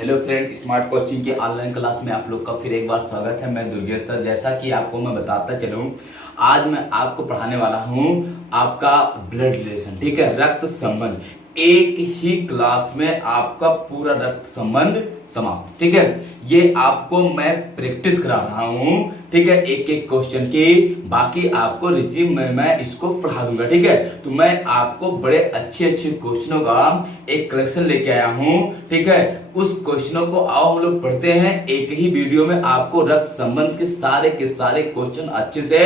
Hello friend, smart coaching की online class में आप लोग का फिर एक बार स्वागत है। मैं दुर्गेश सर। जैसा कि आपको मैं बताता चलूं, आज मैं आपको पढ़ाने वाला हूं आपका ब्लड रिलेशन, ठीक है, रक्त संबंध। एक ही क्लास में आपका पूरा रक्त संबंध समाप्त, ठीक है। ये आपको मैं प्रैक्टिस करा रहा हूं, ठीक है, एक एक क्वेश्चन की। बाकी आपको रिज्यूम में मैं इसको पढ़ा दूंगा, ठीक है। तो मैं आपको बड़े अच्छे अच्छे क्वेश्चनों का एक कलेक्शन लेके आया हूं, ठीक है। उस क्वेश्चनों को आओ हम लोग पढ़ते हैं। एक ही वीडियो में आपको रक्त संबंध के सारे क्वेश्चन अच्छे से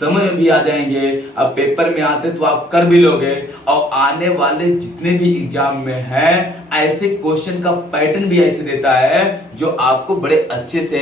समझ में भी आ जाएंगे। अब पेपर में आते तो आप कर भी लोगे, और आने वाले जितने भी एग्जाम में हैं ऐसे क्वेश्चन का पैटर्न भी ऐसे देता है जो आपको बड़े अच्छे से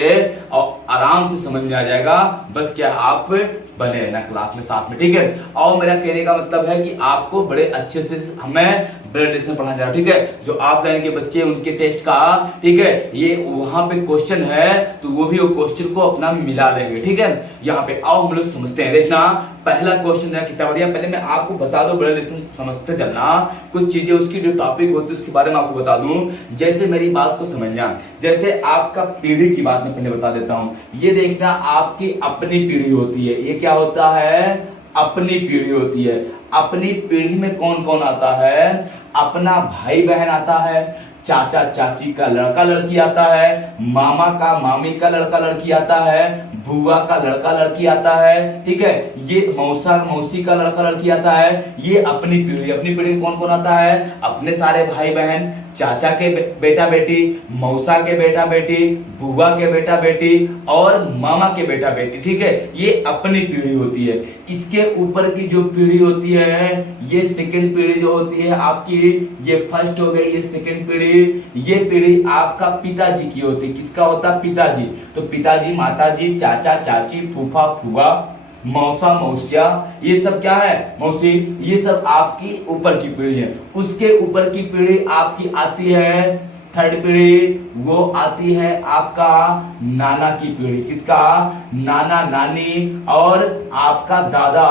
और आराम से समझ में आ जाएगा। बस क्या आप बने रहना क्लास में साथ में, ठीक है। और मेरा कहने का मतलब है कि आपको बड़े अच्छे से हमें ब्लड रिलेशन पढ़ाना जा रहा है, ठीक है। जो ऑफलाइन के बच्चे उनके टेस्ट का, ठीक है, ये वहां पे क्वेश्चन है तो वो भी वो क्वेश्चन को अपना मिला लेंगे, ठीक है। यहाँ पे आओ हम लोग समझते हैं। देखना, पहला क्वेश्चन है कितना बढ़िया। पहले मैं आपको बता दूं, ब्लड रिलेशन समझते चलना, कुछ चीजें उसकी जो टॉपिक होती है उसके बारे में आपको बता दूं। जैसे मेरी बात को समझना, जैसे आपका पीढ़ी की बात मैं पहले बता देता हूं। ये देखना, आपकी अपनी पीढ़ी होती है। ये क्या होता है? अपनी पीढ़ी होती है। अपनी पीढ़ी में कौन कौन आता है? अपना भाई बहन आता है, चाचा चाची का लड़का लड़की आता है, मामा का मामी का लड़का लड़की आता है, बुआ का लड़का लड़की आता है, ठीक है। ये मौसा मौसी का लड़का लड़की आता है। ये अपनी पीढ़ी। अपनी पीढ़ी में कौन कौन आता है? अपने सारे भाई बहन, चाचा के बेटा बेटी, मौसा के बेटा बेटी, बुआ के बेटा बेटी और मामा के बेटा बेटी, ठीक है। ये अपनी पीढ़ी होती है। इसके ऊपर की जो पीढ़ी होती है, ये सेकंड पीढ़ी जो होती है आपकी, ये फर्स्ट हो गई, ये सेकंड पीढ़ी। ये पीढ़ी आपका पिताजी की होती है। किसका होता है? पिताजी। तो पिताजी, माताजी, चाचा चाची, फूफा फूफा, मौसा मौसिया, ये सब क्या है? मौसी। ये सब आपकी ऊपर की पीढ़ी है। उसके ऊपर की पीढ़ी आपकी आती है थर्ड पीढ़ी, वो आती है आपका नाना की पीढ़ी। किसका? नाना नानी और आपका दादा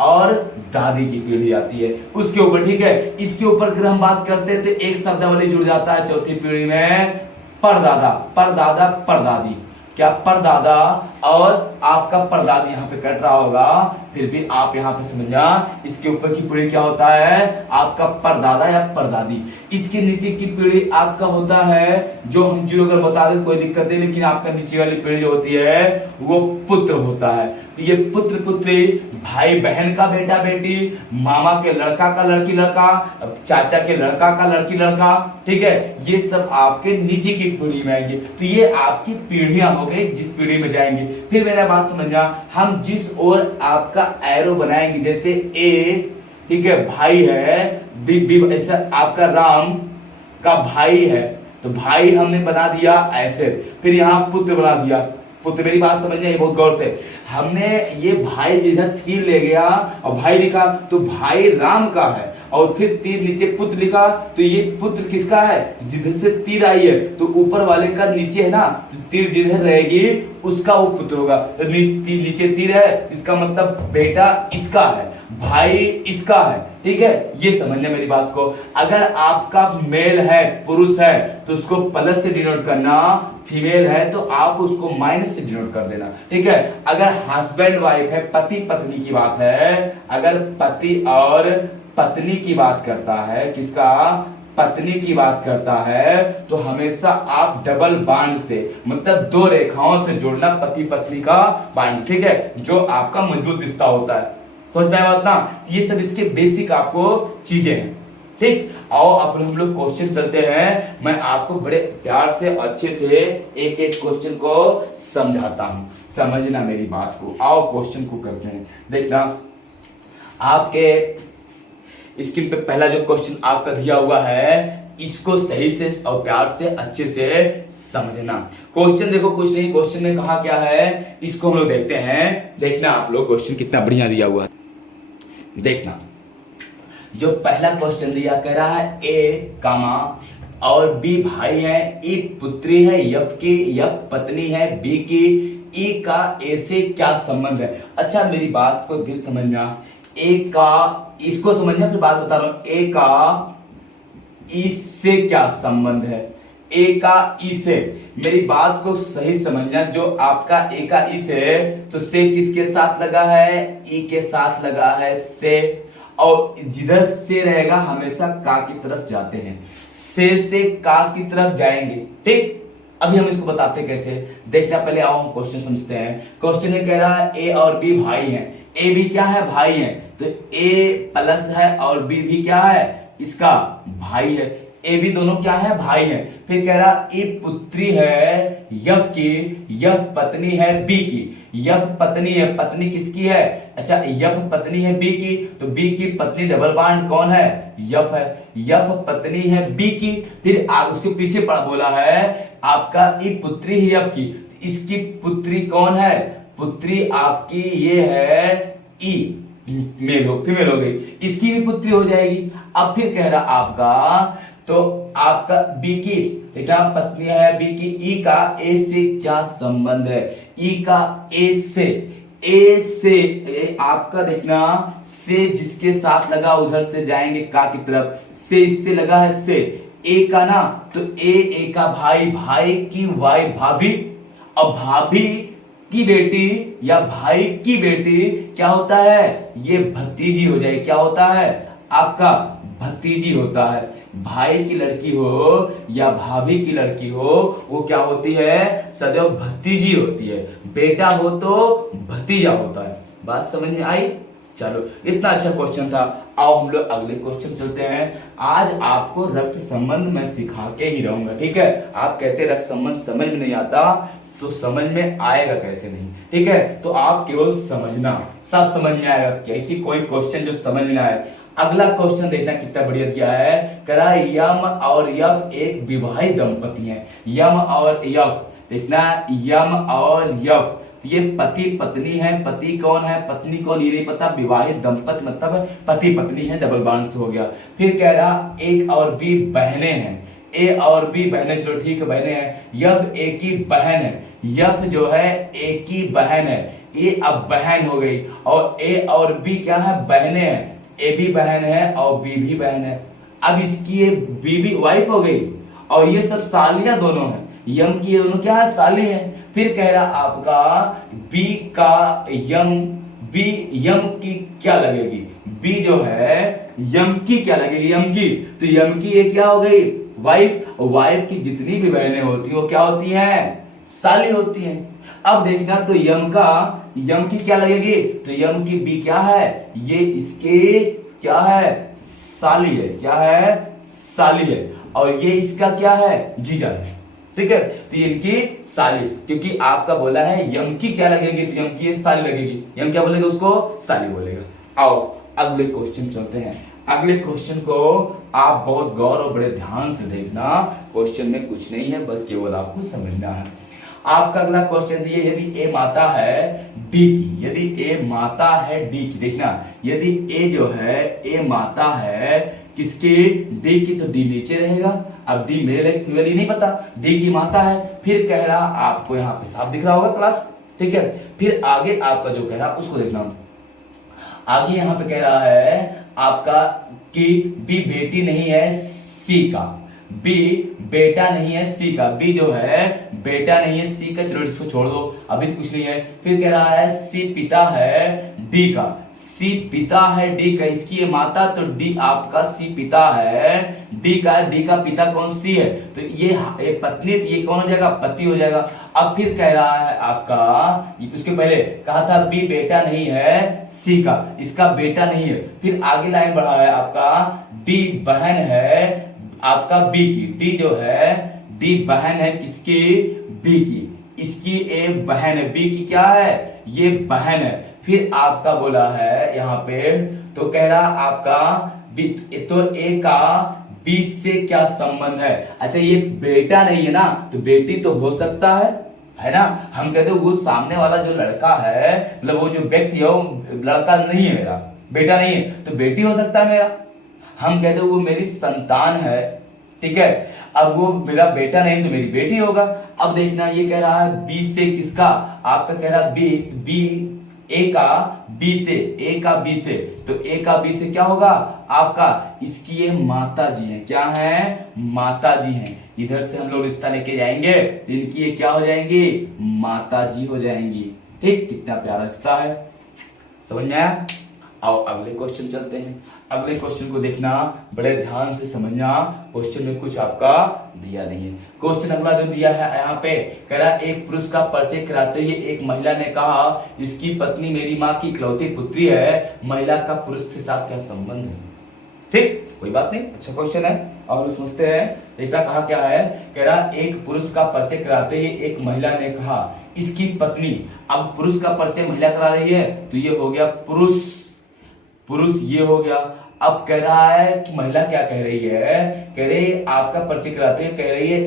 और दादी की पीढ़ी आती है उसके ऊपर, ठीक है। इसके ऊपर अगर हम बात करते हैं तो एक शब्दावली जुड़ जाता है चौथी पीढ़ी में, परदादा, परदादा, परदादी। क्या? परदादा और आपका परदादी यहाँ पे कट रहा होगा, फिर भी आप यहाँ पे समझना। इसके ऊपर की पीढ़ी क्या होता है? आपका परदादा या परदादी। इसके नीचे की पीढ़ी आपका होता है, जो हम जीरो अगर बता दें कोई दिक्कत नहीं, लेकिन आपका नीचे वाली पीढ़ी जो होती है वो पुत्र होता है। तो ये पुत्र पुत्री, भाई बहन का बेटा बेटी, मामा के लड़का का लड़की लड़का, चाचा के लड़का का लड़की लड़का, ठीक है। ये सब आपके नीचे की पीढ़ी में आएंगे। तो ये आपकी पीढ़ियां हो गई, जिस पीढ़ी में जाएंगे। फिर मेरा बात समझना, हम जिस ओर आपका एरो बनाएंगे, जैसे ए, ठीक है, भाई है, बी बी, ऐसा आपका राम का भाई है तो भाई हमने बना दिया ऐसे। फिर यहां पुत्र बना दिया, पुत्र। मेरी बात समझिए बहुत गौर से। हमने ये भाई जिधर तीर ले गया और भाई लिखा तो भाई राम का है, और फिर तीर नीचे पुत्र लिखा तो ये पुत्र किसका है? जिधर से तीर आई है तो ऊपर वाले का नीचे है ना, तो तीर जिधर रहेगी उसका वो पुत्र होगा। तो नीचे तीर है, इसका मतलब बेटा इसका है, भाई इसका है, ठीक है। ये समझना मेरी बात को। अगर आपका मेल है, पुरुष है, तो उसको प्लस से डिनोट करना, फीमेल है तो आप उसको माइनस से डिनोट कर देना, ठीक है। अगर हस्बैंड वाइफ है, पति पत्नी की बात है, अगर पति और पत्नी की बात करता है, किसका? पत्नी की बात करता है, तो हमेशा आप डबल बांड से, मतलब दो रेखाओं से जोड़ना पति पत्नी का बांड, ठीक है, जो आपका मजबूत रिश्ता होता है। समझ पाए बात ना? ये सब इसके बेसिक आपको चीजें हैं, ठीक। आओ अब हम लोग क्वेश्चन चलते हैं। मैं आपको बड़े प्यार से अच्छे से एक एक क्वेश्चन को समझाता हूं, समझना मेरी बात को। आओ क्वेश्चन को करते हैं। देखना, आपके स्क्रीन पे पहला जो क्वेश्चन आपका दिया हुआ है, इसको सही से और प्यार से अच्छे से समझना। क्वेश्चन देखो, कुछ नहीं, क्वेश्चन में कहा क्या है इसको हम लोग देखते हैं। देखना आप लोग, क्वेश्चन कितना बढ़िया दिया हुआ है। देखना, जो पहला क्वेश्चन दिया, कह रहा है ए कामा और बी भाई है, ई पुत्री है, यफ पत्नी है, बी की, ई का ए से क्या संबंध है। अच्छा मेरी बात को भी समझना, ए का, इसको समझना, फिर बात बता रहा हूं। ए का इससे क्या संबंध है? ए का ई से। मेरी बात को सही समझना, जो आपका ए का ई से, तो से किसके साथ लगा है, ई के साथ लगा है से, और जिधर से रहेगा हमेशा का की तरफ जाते हैं, से का की तरफ जाएंगे। ठीक, अभी हम इसको बताते हैं कैसे, देखना। पहले आओ हम क्वेश्चन समझते हैं। क्वेश्चन में कह रहा है ए और बी भाई हैं। ए भी क्या है, भाई है, तो ए प्लस है और बी भी क्या है, इसका भाई है। ए भी दोनों क्या है, भाई है। फिर कह रहा ए पुत्री है यफ की, यफ पत्नी है बी की। यफ पत्नी है, पत्नी किसकी है, अच्छा यफ पत्नी है बी की, तो बी की पत्नी डबल बांड कौन है, यफ है। यफ पत्नी है बी की, फिर उसके पीछे बोला है आपका ई पुत्री है यफ की, इसकी पुत्री कौन है, पुत्री आपकी ये है ई, मेल हो, फीमेल हो गई, इसकी भी पुत्री हो जाएगी। अब फिर कह रहा आपका, तो आपका बी की बेटा पत्नी है बी की, ई का ए से क्या संबंध है, ई का ए से, ए से आपका देखना, से जिसके साथ लगा उधर से जाएंगे का की तरफ, से इससे लगा है से, ए का ना, तो ए का भाई, भाई की वाइफ भाभी, और भाभी की बेटी या भाई की बेटी क्या होता है, ये भतीजी हो जाएगी। क्या होता है आपका, भतीजी होता है। भाई की लड़की हो या भाभी की लड़की हो, वो क्या होती है, सदैव भतीजी होती है। बेटा हो तो भतीजा होता है। बात समझ में आई? चलो, इतना अच्छा क्वेश्चन था। आओ हम लोग अगले क्वेश्चन चलते हैं। आज आपको रक्त संबंध मैं सिखा के ही रहूंगा, ठीक है। आप कहते रक्त संबंध समझ में नहीं आता, तो समझ में आएगा कैसे नहीं, ठीक है। तो आप केवल समझना, सब समझ में आएगा। कैसी कोई क्वेश्चन जो समझ में आए। अगला क्वेश्चन देखना कितना बढ़िया दिया है, कह रहा है यम और यफ एक विवाहित दंपति हैं। यम और यफ देखना, यम और यफ ये पति पत्नी है। पति कौन है, पत्नी कौन ये नहीं पता। विवाहित दंपति मतलब पति पत्नी है, डबल बांड से हो गया। फिर कह रहा एक और बी बहने हैं। ए और बी बहने, चलो ठीक है बहने हैं। यफ ए की बहन है, यफ जो है ए की बहन है, ए अब बहन हो गई, और ए और बी क्या है, बहने हैं। ए भी बहन है और बी भी बहन है। अब इसकी ये बी भी वाइफ हो गई, और ये सब सालियां दोनों हैं। यम की ये दोनों क्या है, साली है। फिर कह रहा आपका बी का यम, बी यम की क्या लगेगी, बी जो है यम की क्या लगेगी, यम की, तो यम की ये क्या हो गई, वाइफ। वाइफ की जितनी भी बहनें होती है वो क्या होती हैं, साली होती हैं। अब देखना, तो यम की क्या लगेगी, तो यम की बी क्या है, ये इसके क्या है, साली है। क्या है, साली है। और ये इसका क्या है, जीजा है, ठीक है। तो ये इनकी साली, क्योंकि आपका बोला है यम की क्या लगेगी, तो यम की ये साली लगेगी। यम क्या बोलेगा, उसको साली बोलेगा। आओ अगले क्वेश्चन चलते हैं। अगले क्वेश्चन को आप बहुत गौर और बड़े ध्यान से देखना। क्वेश्चन में कुछ नहीं है, बस केवल आपको समझना है। आपका अगला क्वेश्चन दिए, यदि ए माता है डी की, यदि ए माता है डी की, देखना यदि ए जो है ए माता है किसकी, डी की, तो डी नीचे रहेगा। अब डी मेल है फीमेल ही नहीं पता, डी की माता है। फिर कह रहा आपको यहाँ पे साफ दिख रहा होगा क्लास, ठीक है। फिर आगे आपका जो कह रहा उसको देखना। आगे यहाँ पे कह रहा है आपका कि बी बेटी नहीं है सी का, बी बेटा नहीं है सी का, बी जो है बेटा नहीं है सी का, चलो इसको छोड़ दो, अभी तो कुछ नहीं है। फिर कह रहा है सी पिता है डी का, सी पिता है डी का, इसकी ये माता, तो डी आपका सी पिता है डी का पिता कौन, सी है, तो ये पत्नी, ये कौन हो जाएगा, पति हो जाएगा। अब फिर कह रहा है आपका, उसके पहले कहा था बी बेटा नहीं है सी का, इसका बेटा नहीं है। फिर आगे लाइन बढ़ा है आपका डी बहन है आपका बी की, डी जो है डी बहन है किसकी, बी की, इसकी ए बहन है, बी की क्या है, ये बहन है। फिर आपका बोला है यहाँ पे, तो कह रहा आपका बी, तो ए का बी से क्या संबंध है। अच्छा ये बेटा नहीं है ना, तो बेटी तो हो सकता है ना। हम कहते हैं वो सामने वाला जो लड़का है, मतलब वो जो व्यक्ति है वो लड़का नहीं है मेरा, बेटा नहीं है, तो बेटी हो सकता है मेरा। हम कहते हैं वो मेरी संतान है, ठीक है। अब वो मेरा बेटा नहीं तो मेरी बेटी होगा। अब देखना ये कह रहा है बी से किसका, आपका कह रहा बी ए का बी से, ए का बी से, तो ए का बी से क्या होगा आपका, इसकी ये माता जी है, क्या है, माता जी हैं। इधर से हम लोग रिश्ता लेके जाएंगे तो इनकी ये क्या हो जाएंगी, माता जी हो जाएंगी। ठीक, कितना प्यारा रिश्ता है, समझ में आया। आओ अगले क्वेश्चन चलते हैं। अगले क्वेश्चन को देखना, बड़े ध्यान से समझना, क्वेश्चन में कुछ आपका दिया नहीं है। क्वेश्चन अगला जो दिया है यहाँ पे, कह रहा एक पुरुष का परिचय कराते हुए एक महिला ने कहा इसकी पत्नी मेरी माँ की इकलौती पुत्री है, महिला का पुरुष के साथ क्या संबंध है। ठीक, कोई बात नहीं, अच्छा क्वेश्चन है। और समझते हैं बेटा कहा क्या है, कह रहा एक पुरुष का परिचय कराते हुए एक महिला ने कहा इसकी पत्नी, अब पुरुष का परिचय महिला करा रही है तो ये हो गया पुरुष, पुरुष ये हो गया। अब कह रहा है कि महिला क्या कह रही है, कह रही आपका परिचय कराते हैं, कह रही है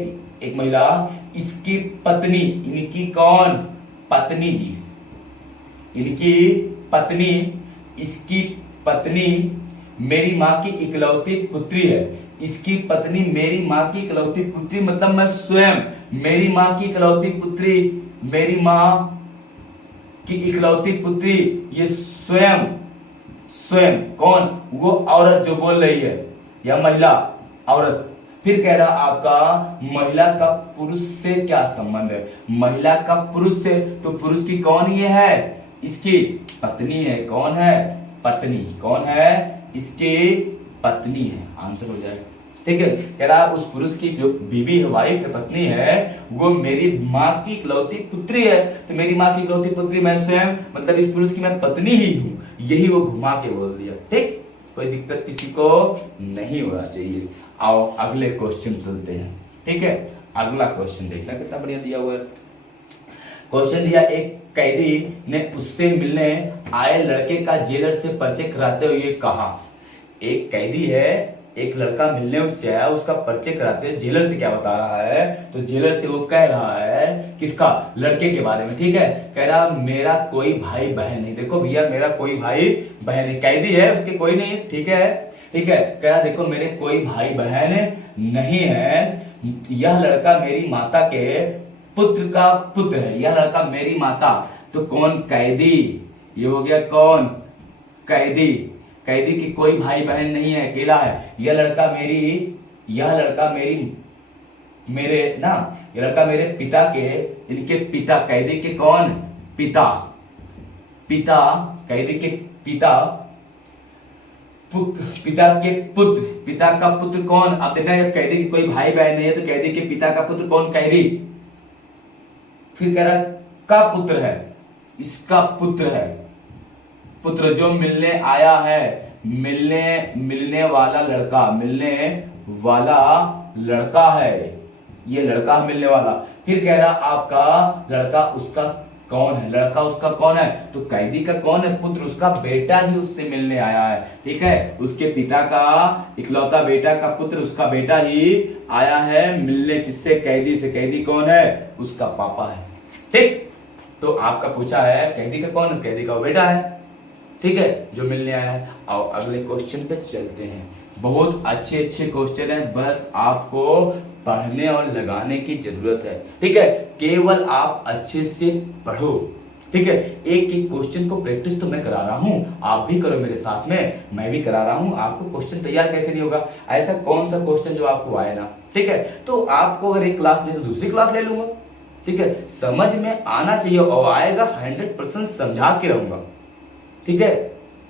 एक महिला इसकी पत्नी, इनकी कौन, पत्नी जी, इनकी पत्नी, इसकी पत्नी मेरी माँ की इकलौती पुत्री है। इसकी पत्नी मेरी माँ की इकलौती पुत्री मतलब मैं स्वयं, मेरी माँ की इकलौती पुत्री, मेरी माँ की इकलौती पुत्री, ये स्वयं, स्वयं कौन, वो औरत जो बोल रही है या महिला, औरत। फिर कह रहा आपका महिला का पुरुष से क्या संबंध है, महिला का पुरुष से, तो पुरुष की कौन ये है, इसकी पत्नी है, कौन है, पत्नी, कौन है, इसकी पत्नी है, आंसर हो जाएगा। ठीक है, कह रहा उस पुरुष की जो बीवी है, वाइफ है, पत्नी है, वो मेरी माँ की इकलौती पुत्री है, तो मेरी माँ की इकलौती पुत्री मैं स्वयं, मतलब इस पुरुष की मैं पत्नी ही हूँ, यही वो घुमा के बोल दिया। ठीक, कोई दिक्कत किसी को नहीं होना चाहिए। आओ अगले क्वेश्चन चलते हैं। ठीक है, अगला क्वेश्चन देखना कितना बढ़िया दिया हुआ है। क्वेश्चन दिया एक कैदी ने उससे मिलने आए लड़के का जेलर से परिचय कराते हुए कहा, एक कैदी है, एक लड़का मिलने उससे आया, उसका परिचय कराते हैं, जेलर से क्या बता रहा है, तो जेलर से वो कह रहा है किसका, लड़के के बारे में। ठीक है, कह रहा मेरा कोई भाई बहन नहीं, देखो भैया मेरा कोई भाई बहन नहीं, कैदी है उसके कोई नहीं, ठीक है, ठीक है, कह रहा देखो मेरे कोई भाई बहन नहीं है, यह लड़का मेरी माता के पुत्र का पुत्र है, यह लड़का मेरी माता, तो कौन, कैदी, ये हो गया कौन, कैदी, कैदी की कोई भाई बहन नहीं है, अकेला है, यह लड़का मेरी, यह लड़का मेरी, मेरे ना, यह लड़का मेरे पिता के, इनके पिता, कैदी के कौन, पिता, पिता, कैदी के पिता, पिता के पुत्र, पिता का पुत्र कौन, अब देखना जब कैदी की कोई भाई बहन नहीं है तो कैदी के पिता का पुत्र कौन, कैदी। फिर कह रहा का पुत्र है, इसका पुत्र है, पुत्र जो मिलने आया है, मिलने वाला लड़का, मिलने वाला लड़का है, ये लड़का मिलने वाला। फिर कह रहा आपका लड़का उसका कौन है, लड़का उसका कौन है, तो कैदी का कौन है, पुत्र, उसका बेटा ही उससे मिलने आया है। ठीक है, उसके पिता का इकलौता बेटा का पुत्र, उसका बेटा ही आया है मिलने किससे, कैदी से, कैदी कौन है, उसका पापा है। ठीक, तो आपका पूछा है कैदी का कौन है, कैदी का बेटा है, ठीक है, जो मिलने आया है। आओ अगले क्वेश्चन पे चलते हैं। बहुत अच्छे अच्छे क्वेश्चन है, बस आपको पढ़ने और लगाने की जरूरत है। ठीक है, केवल आप अच्छे से पढ़ो। ठीक है, एक एक क्वेश्चन को प्रैक्टिस तो मैं करा रहा हूं, आप भी करो मेरे साथ में, मैं भी करा रहा हूं। आपको क्वेश्चन तैयार कैसे नहीं होगा, ऐसा कौन सा क्वेश्चन जो आपको आए ना। ठीक है, तो आपको अगर एक क्लास ले तो दूसरी क्लास ले लूंगा। ठीक है, समझ में आना चाहिए और आएगा, 100% समझा के रहूंगा। ठीक है,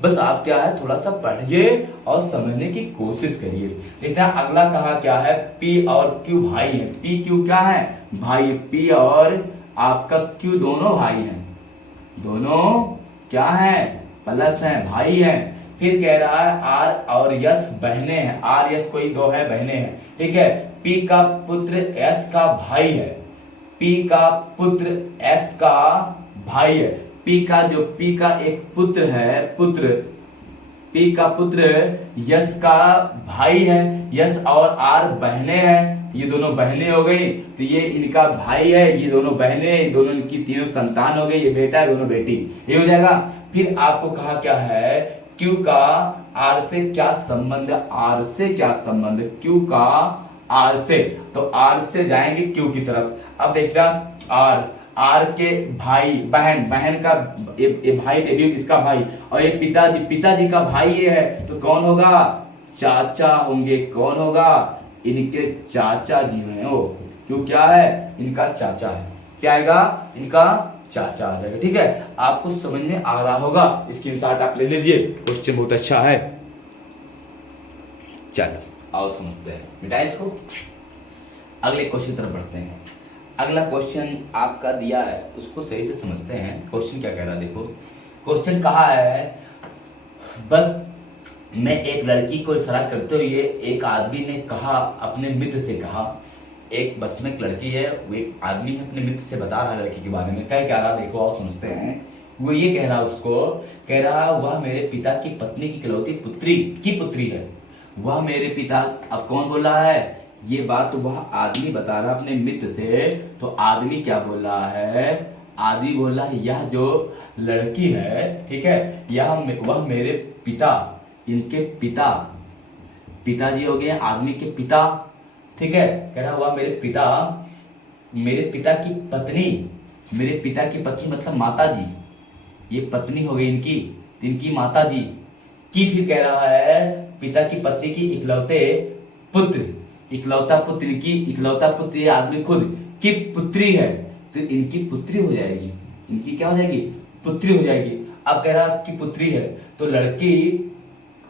बस आप क्या है थोड़ा सा पढ़िए और समझने की कोशिश करिए। देखना अगला कहा क्या है, P और Q भाई हैं, P Q क्या है, भाई, P और आपका Q दोनों भाई हैं, दोनों क्या है, प्लस हैं, भाई हैं। फिर कह रहा है R और S बहने हैं, R S कोई दो है, बहने हैं। ठीक है, P का पुत्र S का भाई है, P का पुत्र S का भाई है। P का एक पुत्र है, पुत्र, P का पुत्र यश का भाई है, यश और R बहने हैं, ये दोनों बहनें हो गई, तो ये इनका भाई है, ये दोनों बहनें, ये दोनों इनकी तीनों संतान हो गई, ये बेटा है, दोनों बेटी, ये हो जाएगा। फिर आपको कहा क्या है, Q का R से क्या संबंध है, R से क्या संबंध है, Q का R से, तो R से जाएंगे Q की तरफ। अब देखना आर के भाई बहन, बहन का ये भाई ये इसका भाई, और ये पिताजी, पिताजी का भाई ये है, तो कौन होगा? चाचा होंगे। कौन होगा? इनके चाचा जी हैं वो, क्यों क्या है? इनका चाचा है। क्या आएगा? इनका चाचा आ जाएगा। ठीक है, आपको समझ में आ रहा होगा, स्क्रीनशॉट आप ले लीजिए, क्वेश्चन बहुत अच्छा है। चलो आओ समझते हैं, मिटाए इसको, अगले क्वेश्चन तरफ बढ़ते हैं। अगला क्वेश्चन आपका दिया है, उसको सही से समझते हैं। क्वेश्चन क्या कह रहा है, देखो क्वेश्चन कहा है, बस मैं एक लड़की को इशारा करते हुए एक आदमी ने कहा, अपने मित्र से कहा, एक बस में एक लड़की है, वो एक आदमी है, अपने मित्र से बता रहा है लड़की के बारे में, क्या कह रहा, देखो आओ समझते हैं। वो ये कह रहा उसको, कह रहा वह मेरे पिता की पत्नी की इकलौती पुत्री है, वह मेरे पिता। अब कौन बोल रहा है ये बात? तो वह आदमी बता रहा अपने मित्र से। तो आदमी क्या बोल रहा है? आदमी बोल रहा है यह जो लड़की है, ठीक है, वह मेरे पिता, इनके पिताजी हो गए आदमी के पिता, ठीक है। कह रहा वह मेरे पिता की पत्नी, मेरे पिता की पत्नी मतलब माता जी, ये पत्नी हो गई इनकी माता जी की। फिर कह रहा है पिता की पत्नी की इकलौता पुत्र ये आदमी खुद की पुत्री है, तो इनकी पुत्री हो जाएगी। इनकी क्या हो जाएगी? पुत्री हो जाएगी। अब कह रहा कि पुत्री है, तो लड़की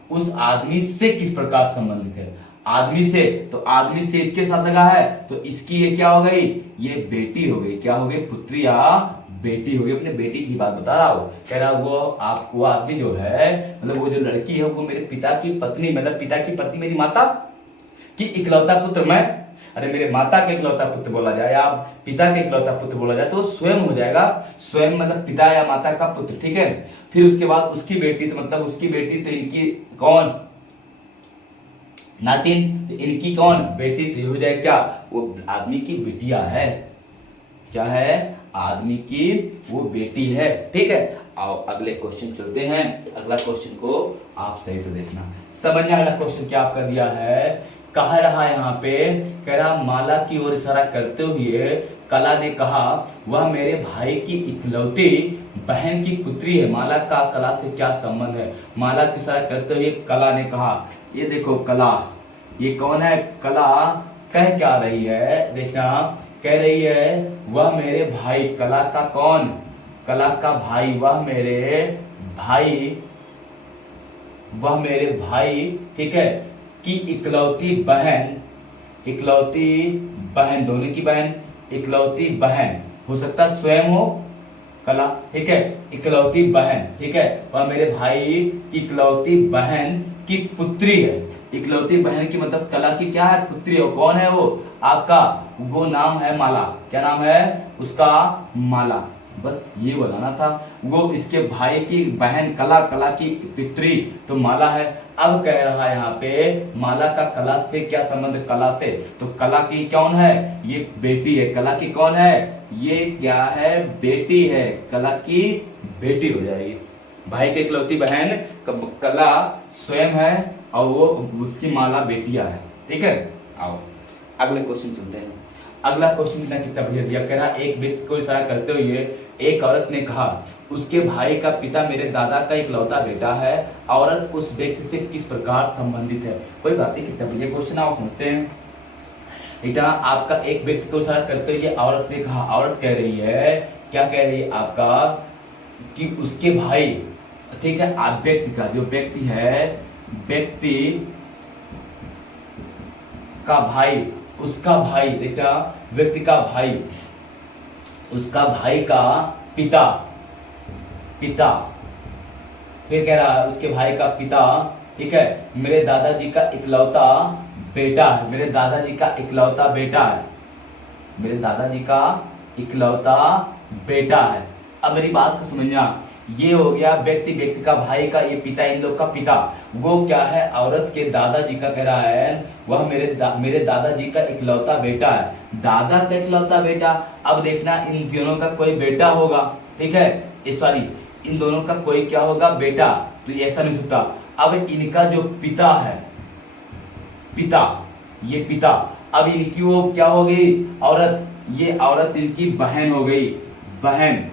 उस आदमी से किस प्रकार संबंधित है? आदमी से, तो आदमी से इसके साथ लगा है, तो इसकी ये क्या हो गई? ये बेटी हो गई। क्या हो गई? पुत्री या बेटी हो गई। अपने बेटी की बात बता रहा हूं। कह रहा वो आदमी जो है, मतलब वो जो लड़की है, वो मेरे पिता की पत्नी, मतलब पिता की पत्नी मेरी माता की इकलौता पुत्र मैं, अरे मेरे माता के इकलौता पुत्र बोला जाए या पिता के इकलौता पुत्र बोला जाए तो स्वयं हो जाएगा। स्वयं मतलब पिता या माता का पुत्र, ठीक है। फिर उसके बाद उसकी बेटी, तो मतलब उसकी बेटी तो इनकी कौन? नातिन। इनकी कौन? बेटी। तो हो जाए क्या? वो आदमी की बिटिया है। क्या है? आदमी की वो बेटी है, ठीक है। आओ अगले क्वेश्चन चलते हैं। अगला क्वेश्चन को आप सही से देखना, समझना। अगला क्वेश्चन क्या आपका दिया है? कह रहा है यहाँ पे, कह रहा माला की ओर इशारा करते हुए कला ने कहा वह मेरे भाई की इकलौती बहन की पुत्री है। माला का कला से क्या संबंध है? माला की इशारा करते हुए कला ने कहा, ये देखो कला, ये कौन है? कला कह क्या रही है? देखना, कह रही है वह मेरे भाई, कला का कौन? कला का भाई, वह मेरे भाई, ठीक है, की इकलौती बहन, दोनों की बहन, इकलौती बहन, हो सकता स्वयं हो कला, ठीक है, इकलौती बहन, ठीक है, वह मेरे भाई की इकलौती बहन की पुत्री है। इकलौती बहन की मतलब कला की क्या है? पुत्री हो। कौन है वो? आपका वो नाम है माला। क्या नाम है उसका? माला। बस ये बताना था। वो इसके भाई की बहन कला की पुत्री तो माला है। अब कह रहा है यहाँ पे माला का कला से क्या संबंध? कला से, तो कला की कौन है? ये बेटी है। कला की कौन है? ये क्या है? बेटी है। कला की बेटी हो जाएगी। भाई की इकलौती बहन कला स्वयं है और वो उसकी माला बेटिया है, ठीक है। आओ अगले क्वेश्चन चलते हैं। अगला क्वेश्चन कितना बढ़िया दिया। कह रहा एक व्यक्ति को इशारा करते हुए एक औरत ने कहा उसके भाई का पिता मेरे दादा का इकलौता बेटा है। औरत उस व्यक्ति से किस प्रकार संबंधित है? कोई बात नहीं, कितना बढ़िया क्वेश्चन आओ समझते हैं। इतना आपका एक व्यक्ति को इशारा करते हुए औरत ने कहा, औरत कह रही है, क्या कह रही है आपका? कि उसके भाई, ठीक है, आप व्यक्ति का जो व्यक्ति है, व्यक्ति का भाई, उसका भाई, बेटा व्यक्ति का भाई, उसका भाई का पिता, फिर कह रहा है उसके भाई का पिता, ठीक है, मेरे दादाजी का इकलौता बेटा है। मेरे दादाजी का इकलौता बेटा है। मेरे दादाजी का इकलौता बेटा है। अब मेरी बात को समझना, ये हो गया व्यक्ति का भाई का ये पिता, इन लोग का पिता। वो क्या है? औरत के दादाजी का कह रहा है वह मेरे दादाजी का इकलौता बेटा है। दादा का इकलौता बेटा। अब देखना इन दोनों का कोई बेटा होगा, ठीक है, सॉरी, इन दोनों का कोई क्या होगा? बेटा। तो ये ऐसा नहीं सकता। अब इनका जो पिता है, ये पिता, अब इनकी वो क्या हो गई? औरत। ये औरत इनकी बहन हो गई। बहन,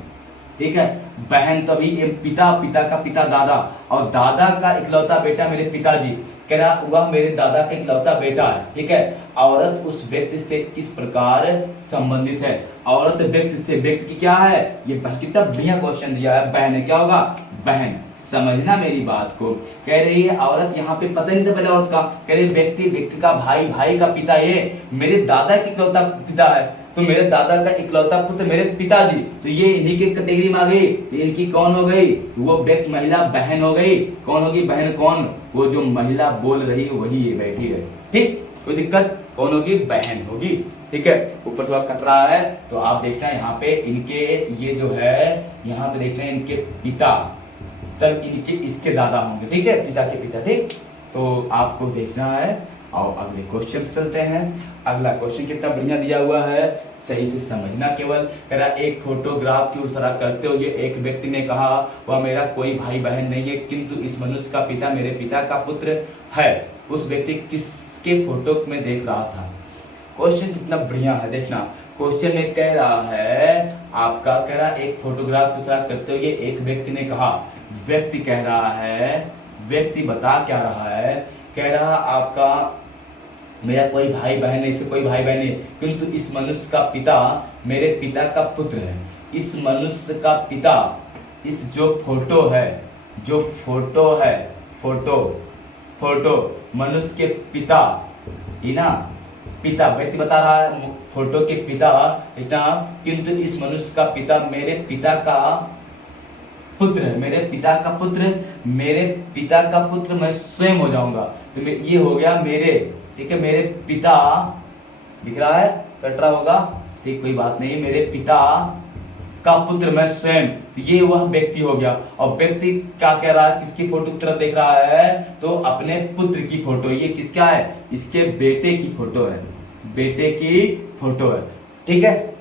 ठीक है, बहन। तभी ये पिता, पिता का पिता दादा, और दादा का इकलौता बेटा मेरे पिताजी, कह रहा वह मेरे दादा का इकलौता बेटा है, ठीक है। औरत उस व्यक्ति से किस प्रकार संबंधित है? औरत व्यक्ति से, व्यक्ति की क्या है? ये कितना बढ़िया क्वेश्चन दिया है, बहन है, क्या होगा? बहन। समझना मेरी बात को, कह रही है औरत, यहाँ पे पता नहीं था पहले औरत का, कह रही व्यक्ति, व्यक्ति का भाई, भाई का पिता, ये मेरे दादा का इकलौता पिता है, तो मेरे दादा का इकलौता पुत्र मेरे पिताजी, तो ये इन्हीं के कैटेगरी में आ गई। तो इनकी कौन हो गई? वो व्यक्ति, महिला, बहन हो गई। कौन होगी बहन? कौन? वो जो महिला बोल रही है वही ये बैठी है, ठीक, कोई दिक्कत? कौन होगी? बहन होगी, ठीक है। ऊपर थोड़ा कट रहा है तो आप देखना यहाँ पे इनके, ये जो है यहाँ पे देखना इनके पिता, तब इनके इसके दादा होंगे, ठीक है, पिता के पिता, ठीक। तो आपको देखना है। और अगले क्वेश्चन चलते हैं। अगला क्वेश्चन कितना बढ़िया दिया हुआ है, सही से समझना केवल। कह रहा एक फोटोग्राफ की उल्सरा करते हुए एक व्यक्ति ने कहा वह मेरा कोई भाई बहन नहीं है, किंतु इस मनुष्य का पिता मेरे पिता का पुत्र है। उस व्यक्ति किसके फोटो में देख रहा था? क्वेश्चन कितना बढ़िया है, देखना। क्वेश्चन में कह रहा है आपका, कह रहा एक फोटोग्राफ की उल्सरा करते हुए एक व्यक्ति ने कहा, व्यक्ति कह रहा है, व्यक्ति बता क्या रहा है? कह रहा आपका मेरा कोई भाई बहन नहीं, इससे कोई भाई बहन नहीं, किंतु इस मनुष्य का पिता मेरे पिता का पुत्र है। इस मनुष्य का पिता, इस जो फोटो है, जो फोटो है, फोटो, फोटो मनुष्य के पिता, ये ना पिता, व्यक्ति बता रहा है फोटो के पिता, इतना, किंतु इस मनुष्य का पिता मेरे पिता का पुत्र है, मेरे पिता का पुत्र, मेरे पिता का पुत्र मैं स्वयं हो जाऊंगा। तो ये हो गया मेरे, ठीक है, मेरे पिता, दिख रहा है, कट रहा होगा, ठीक, कोई बात नहीं, मेरे पिता का पुत्र मैं स्वयं, तो ये वह व्यक्ति हो गया। और व्यक्ति क्या कह रहा है, किसकी फोटो की तरफ देख रहा है? तो अपने पुत्र की फोटो। ये किसका है? इसके बेटे की फोटो है, बेटे की फोटो है, ठीक है।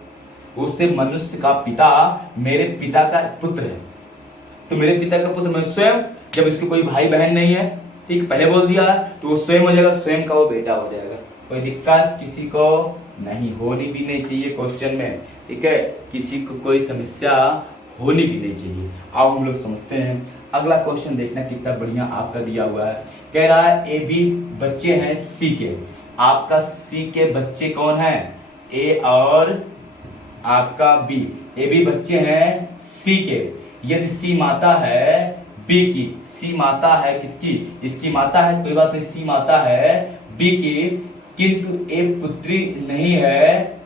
उससे मनुष्य का पिता मेरे पिता का पुत्र है, तो मेरे पिता का पुत्र मैं स्वयं, जब इसके कोई भाई बहन नहीं है, ठीक, पहले बोल दिया है, तो वो स्वयं हो जाएगा, स्वयं का वो बेटा हो जाएगा। कोई दिक्कत किसी को नहीं, होनी भी नहीं चाहिए क्वेश्चन में, ठीक है, किसी को कोई समस्या होनी भी नहीं चाहिए। आओ हम लोग समझते हैं। अगला क्वेश्चन देखना कितना बढ़िया आपका दिया हुआ है। कह रहा है ए बी बच्चे हैं सी के, आपका सी के बच्चे कौन है? ए और आपका बी। ए बी बच्चे हैं सी के। यदि सी माता है बी की, सी माता है किसकी? इसकी माता है, कोई बात नहीं, सी माता है बी की, किंतु एक पुत्री नहीं है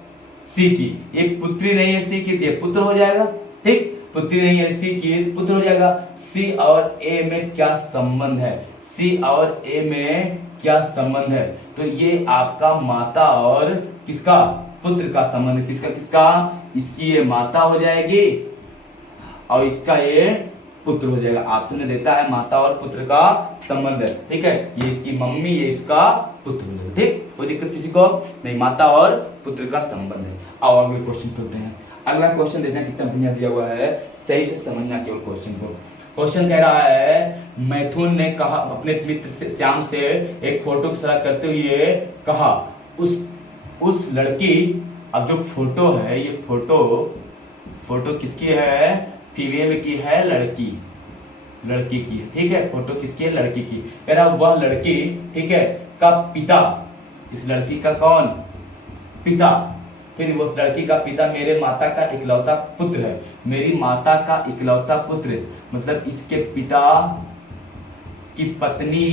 सी की। एक पुत्री नहीं है सी की, तो पुत्र हो जाएगा, ठीक, पुत्री नहीं है सी की, पुत्र हो जाएगा। सी और ए में क्या संबंध है? सी और ए में क्या संबंध है? तो ये आपका माता और किसका? पुत्र का संबंध। किसका किसका? इसकी ये माता हो जाएगी और इसका ये पुत्र हो जाएगा। ऑप्शन में देता है माता और पुत्र का संबंध है, ठीक है, ये इसकी मम्मी, ये इसका पुत्र हो जाएगा, ठीक, कोई दिक्कत किसी को नहीं, माता और पुत्र का संबंध है। आओ अगले क्वेश्चन करते हैं। अगला क्वेश्चन देखना कितना बढ़िया दिया हुआ है, सही से समझना केवल क्वेश्चन को। क्वेश्चन कह रहा है मैथुन ने कहा अपने मित्र से, श्याम से एक फोटो की सलाह करते हुए कहा, उस लड़की, अब जो फोटो है ये फोटो किसकी है? फीमेल की है, लड़की की है, ठीक है, फोटो किसकी है? लड़की की। कह रहा वह लड़की, ठीक है, का पिता, इस लड़की का कौन? पिता। फिर उस लड़की का पिता मेरे माता का इकलौता पुत्र है, मेरी माता का इकलौता पुत्र, मतलब इसके पिता की पत्नी,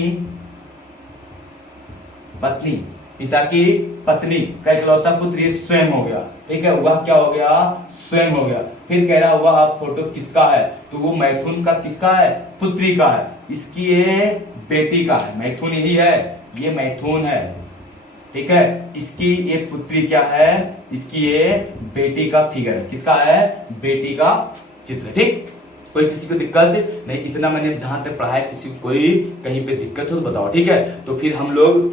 पिता की पत्नी का इकलौता पुत्र ये स्वयं हो गया, ठीक है, वह क्या हो गया? स्वयं हो गया। फिर कह रहा वह फोटो किसका है? तो वो मैथुन का किसका है? पुत्री का है, इसकी ये बेटी का है, मैथुन यही है, ये मैथुन है, ठीक है, इसकी ये पुत्री क्या है? इसकी ये बेटी का फिगर है, किसका है? बेटी का चित्र, ठीक, कोई किसी को दिक्कत नहीं। इतना मैंने जहां तक पढ़ाया, किसी को कोई कहीं पे दिक्कत हो तो बताओ, ठीक है। तो फिर हम लोग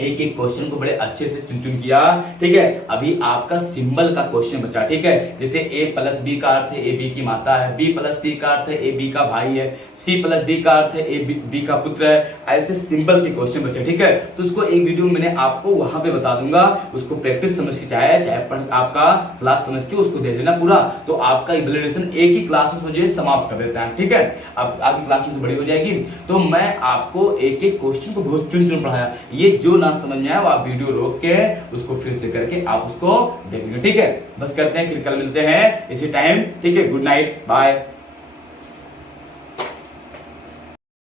एक एक क्वेश्चन को बड़े अच्छे से चुन चुन किया। ठीक है, अभी आपका सिंबल का क्वेश्चन बचा। ठीक है, जैसे ए प्लस बी का अर्थ है ए बी की माता है, बी प्लस सी का अर्थ है ए बी का भाई है, सी प्लस डी का अर्थ है ए बी का पुत्र है। ऐसे सिंबल के क्वेश्चन बचे। ठीक है, तो उसको एक वीडियो में मैंने आपको वहां पे बता दूंगा, उसको प्रैक्टिस समझ के चाहे आपका क्लास समझ के उसको दे देना पूरा, तो आपका वैलिडेशन एक ही क्लास में समझिए समाप्त कर देता है। ठीक है, अब आपकी क्लास में बड़ी हो जाएगी। तो मैं आपको एक एक क्वेश्चन को बहुत चुन चुन पढ़ाया। ये जो ना समझ में आया वो आप वीडियो रोक के उसको फिर से करके आप उसको देखेंगे। ठीक है, बस करते हैं, फिर कल मिलते हैं इसी टाइम। ठीक है, गुड नाइट, बाय।